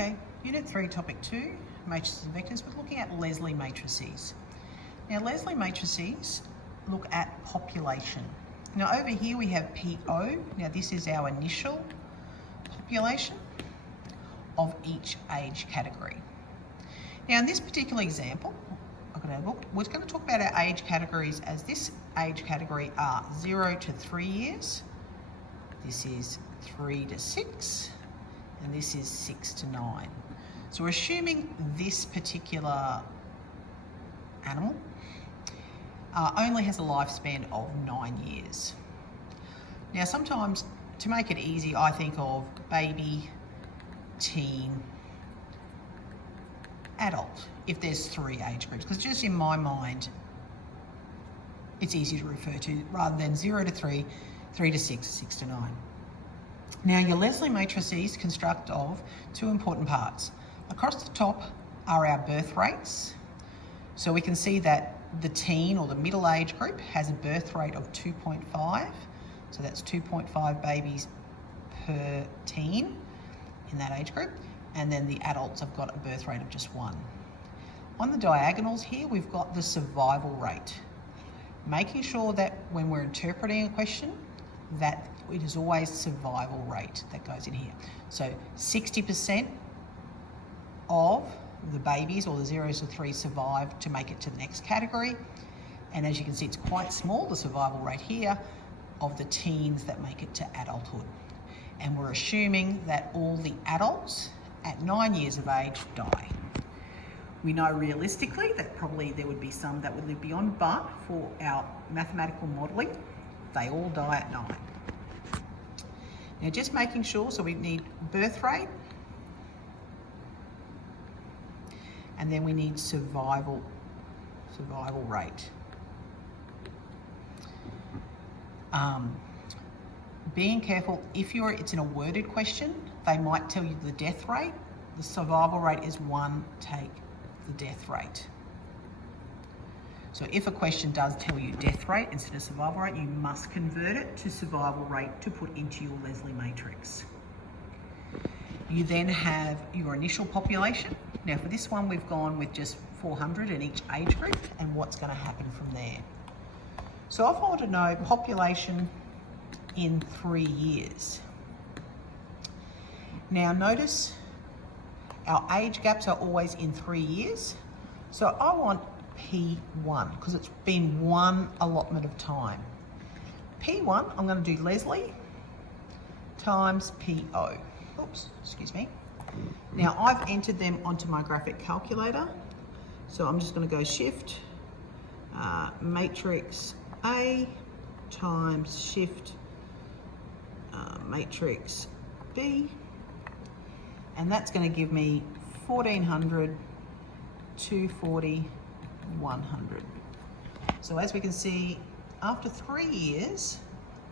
Okay, Unit 3, Topic 2, Matrices and Vectors. We're looking at Leslie matrices. Now, Leslie matrices look at population. Now, over here we have PO. Now, this is our initial population of each age category. Now, in this particular example, we're going to talk about our age categories as this age category are 0 to 3 years. This is 3 to 6. And this is 6 to 9. So we're assuming this particular animal only has a lifespan of 9 years. Now, sometimes to make it easy, I think of baby, teen, adult, if there's 3 age groups, because just in my mind, it's easy to refer to rather than 0 to 3, 3 to 6, 6 to 9. Now, your Leslie matrices construct of 2 important parts. Across the top are our birth rates. So we can see that the teen or the middle age group has a birth rate of 2.5. So that's 2.5 babies per teen in that age group. And then the adults have got a birth rate of just 1. On the diagonals here, we've got the survival rate. Making sure that when we're interpreting a question, that it is always survival rate that goes in here. So 60% of the babies or the 0s to 3s survive to make it to the next category. And as you can see, it's quite small, the survival rate here, of the teens that make it to adulthood. And we're assuming that all the adults at 9 years of age die. We know realistically that probably there would be some that would live beyond, but for our mathematical modelling, they all die at 9. Now, just making sure, so we need birth rate, and then we need survival rate. Being careful, if it's in a worded question, they might tell you the death rate. The survival rate is 1 take the death rate. So if a question does tell you death rate instead of survival rate, you must convert it to survival rate to put into your Leslie matrix. You then have your initial population. Now for this one, we've gone with just 400 in each age group and what's going to happen from there. So if I want to know population in 3 years. Now notice our age gaps are always in 3 years. So I want P1 because it's been one allotment of time. P1, I'm going to do Leslie times PO. Oops, excuse me. Now I've entered them onto my graphic calculator. So I'm just going to go shift matrix A times shift matrix B. And that's going to give me 1400, 240, 100. So as we can see, after 3 years,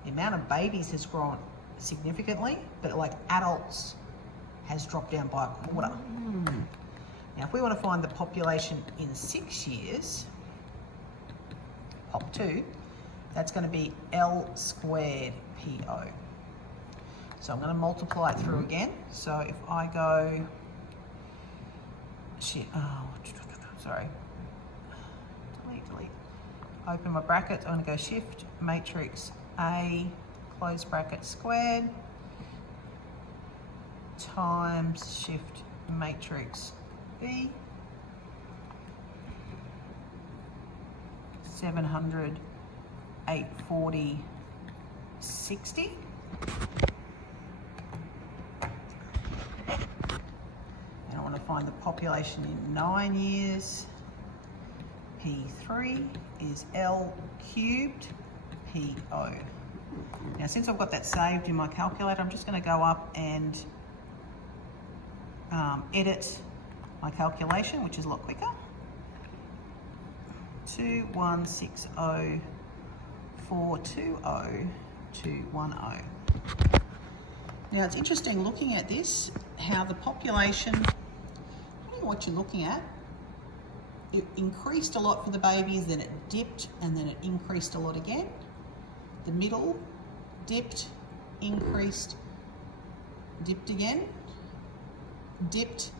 the amount of babies has grown significantly, but like adults has dropped down by a quarter. Now, if we want to find the population in 6 years, POP2, that's going to be L squared PO. So I'm going to multiply it through again. So if I go, delete, open my brackets, I'm going to go shift matrix A close bracket squared times shift matrix B 700 840 60. And I want to find the population in 9 years. P3 is L cubed PO. Now, since I've got that saved in my calculator, I'm just going to go up and edit my calculation, which is a lot quicker. 2160 420 210. Now, it's interesting looking at this, how the population, depending on what you're looking at, it increased a lot for the babies, then it dipped, and then it increased a lot again. The middle dipped, increased, dipped again, dipped,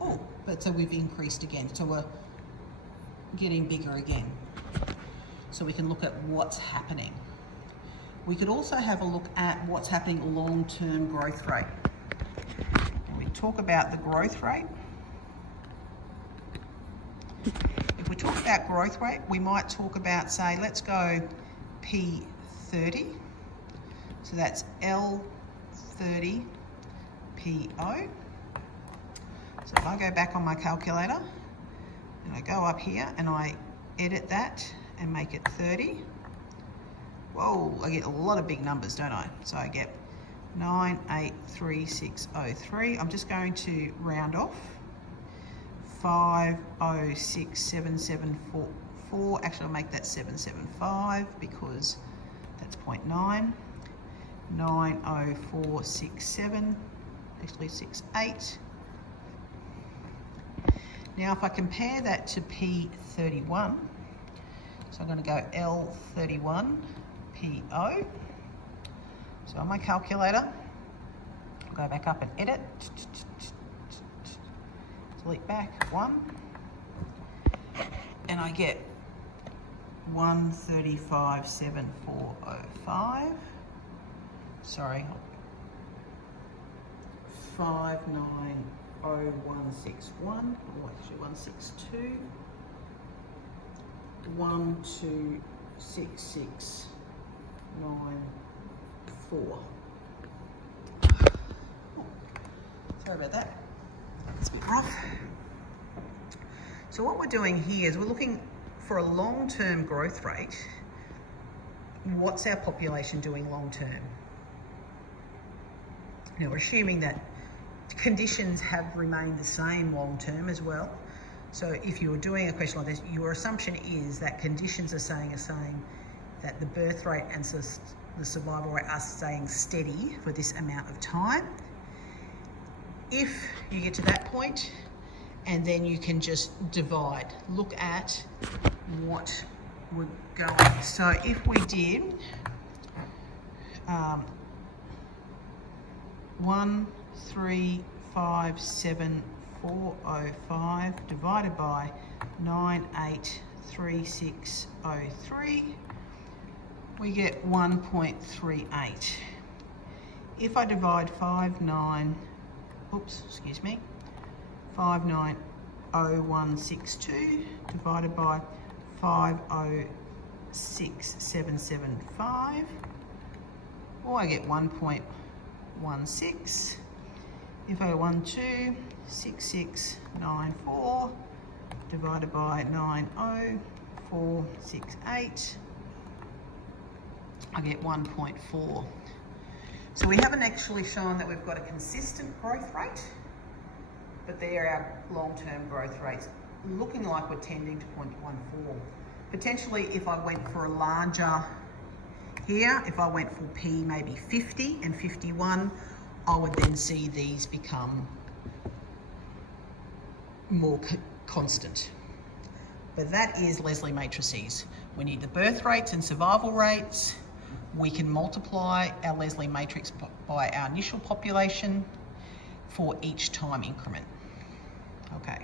oh, but so we've increased again. So we're getting bigger again. So we can look at what's happening. We could also have a look at what's happening long-term growth rate. And we talk about the growth rate. If we talk about growth rate, we might talk about, say, let's go P30. So that's L30 PO. So if I go back on my calculator and I go up here and I edit that and make it 30, whoa, I get a lot of big numbers, don't I? So I get 983603. I'm just going to round off. 506774. Actually, I'll make that 775 because that's 0.9. 90467. Actually, 68. Now, if I compare that to P31, so I'm going to go L31 PO. So on my calculator, I'll go back up and edit. Delete back 1. And I get 1357405. Sorry. 590161. Oh, actually 162. 126694. Sorry about that. It's a bit rough. So what we're doing here is we're looking for a long-term growth rate. What's our population doing long-term? Now we're assuming that conditions have remained the same long-term as well. So if you were doing a question like this, your assumption is that conditions are saying that the birth rate and the survival rate are staying steady for this amount of time. If you get to that point, and then you can just divide. Look at what we're going. So if we did 1357405 divided by 983603, we get 1.38. If I divide 590162 divided by 506775, or I get 1.16. If I 126694 divided by 90468, I get 1.4. So we haven't actually shown that we've got a consistent growth rate, but they're our long-term growth rates, looking like we're tending to 0.14. Potentially, if I went for a larger here, if I went for P maybe 50 and 51, I would then see these become more constant. But that is Leslie matrices. We need the birth rates and survival rates. We can multiply our Leslie matrix by our initial population for each time increment. Okay.